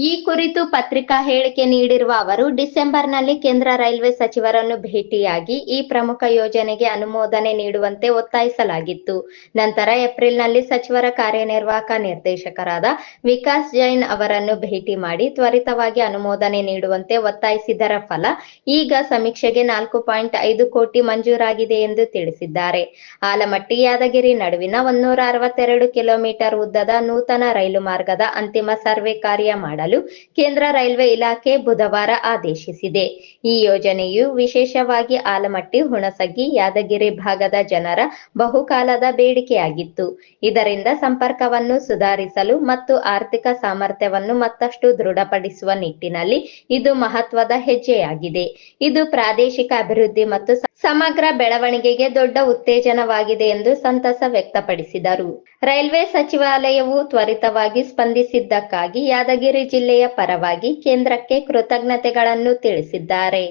ಈ ಕುರಿತು ಪತ್ರಿಕಾ ಹೇಳಿಕೆ ನೀಡಿರುವ ಅವರು, ಡಿಸೆಂಬರ್ನಲ್ಲಿ ಕೇಂದ್ರ ರೈಲ್ವೆ ಸಚಿವರನ್ನು ಭೇಟಿಯಾಗಿ ಈ ಪ್ರಮುಖ ಯೋಜನೆಗೆ ಅನುಮೋದನೆ ನೀಡುವಂತೆ ಒತ್ತಾಯಿಸಲಾಗಿತ್ತು. ನಂತರ ಏಪ್ರಿಲ್ನಲ್ಲಿ ಸಚಿವರ ಕಾರ್ಯನಿರ್ವಾಹಕ ನಿರ್ದೇಶಕರಾದ ವಿಕಾಸ್ ಜೈನ್ ಅವರನ್ನು ಭೇಟಿ ಮಾಡಿ ತ್ವರಿತವಾಗಿ ಅನುಮೋದನೆ ನೀಡುವಂತೆ ಒತ್ತಾಯಿಸಿದರ ಫಲ ಈಗ ಸಮೀಕ್ಷೆಗೆ ನಾಲ್ಕು ಪಾಯಿಂಟ್ ಐದು ಕೋಟಿ ಮಂಜೂರಾಗಿದೆ ಎಂದು ತಿಳಿಸಿದ್ದಾರೆ. ಆಲಮಟ್ಟಿ ಯಾದಗಿರಿ ನಡುವಿನ ಒಂದೂರ ಅರವತ್ತೆರಡು ಕಿಲೋಮೀಟರ್ ಉದ್ದದ ನೂತನ ರೈಲು ಮಾರ್ಗದ ಅಂತಿಮ ಸರ್ವೆ ಕಾರ್ಯ ಮಾಡಲು ಕೇಂದ್ರ ರೈಲ್ವೆ ಇಲಾಖೆ ಬುಧವಾರ ಆದೇಶಿಸಿದೆ. ಈ ಯೋಜನೆಯು ವಿಶೇಷವಾಗಿ ಆಲಮಟ್ಟಿ, ಹುಣಸಗಿ, ಯಾದಗಿರಿ ಭಾಗದ ಜನರ ಬಹುಕಾಲದ ಬೇಡಿಕೆಯಾಗಿತ್ತು. ಇದರಿಂದ ಸಂಪರ್ಕವನ್ನು ಸುಧಾರಿಸಲು ಮತ್ತು ಆರ್ಥಿಕ ಸಾಮರ್ಥ್ಯವನ್ನು ಮತ್ತಷ್ಟು ದೃಢಪಡಿಸುವ ನಿಟ್ಟಿನಲ್ಲಿ ಇದು ಮಹತ್ವದ ಹೆಜ್ಜೆಯಾಗಿದೆ. ಇದು ಪ್ರಾದೇಶಿಕ ಅಭಿವೃದ್ಧಿ ಮತ್ತು ಸಮಗ್ರ ಬೆಳವಣಿಗೆಗೆ ದೊಡ್ಡ ಉತ್ತೇಜನವಾಗಿದೆ ಎಂದು ಸಂತಸ ವ್ಯಕ್ತಪಡಿಸಿದರು. ರೈಲ್ವೆ ಸಚಿವಾಲಯವು ತ್ವರಿತವಾಗಿ ಸ್ಪಂದಿಸಿದ್ದಕ್ಕಾಗಿ ಯಾದಗಿರಿ ಜಿಲ್ಲೆಯ ಪರವಾಗಿ ಕೇಂದ್ರಕ್ಕೆ ಕೃತಜ್ಞತೆಗಳನ್ನು ತಿಳಿಸಿದ್ದಾರೆ.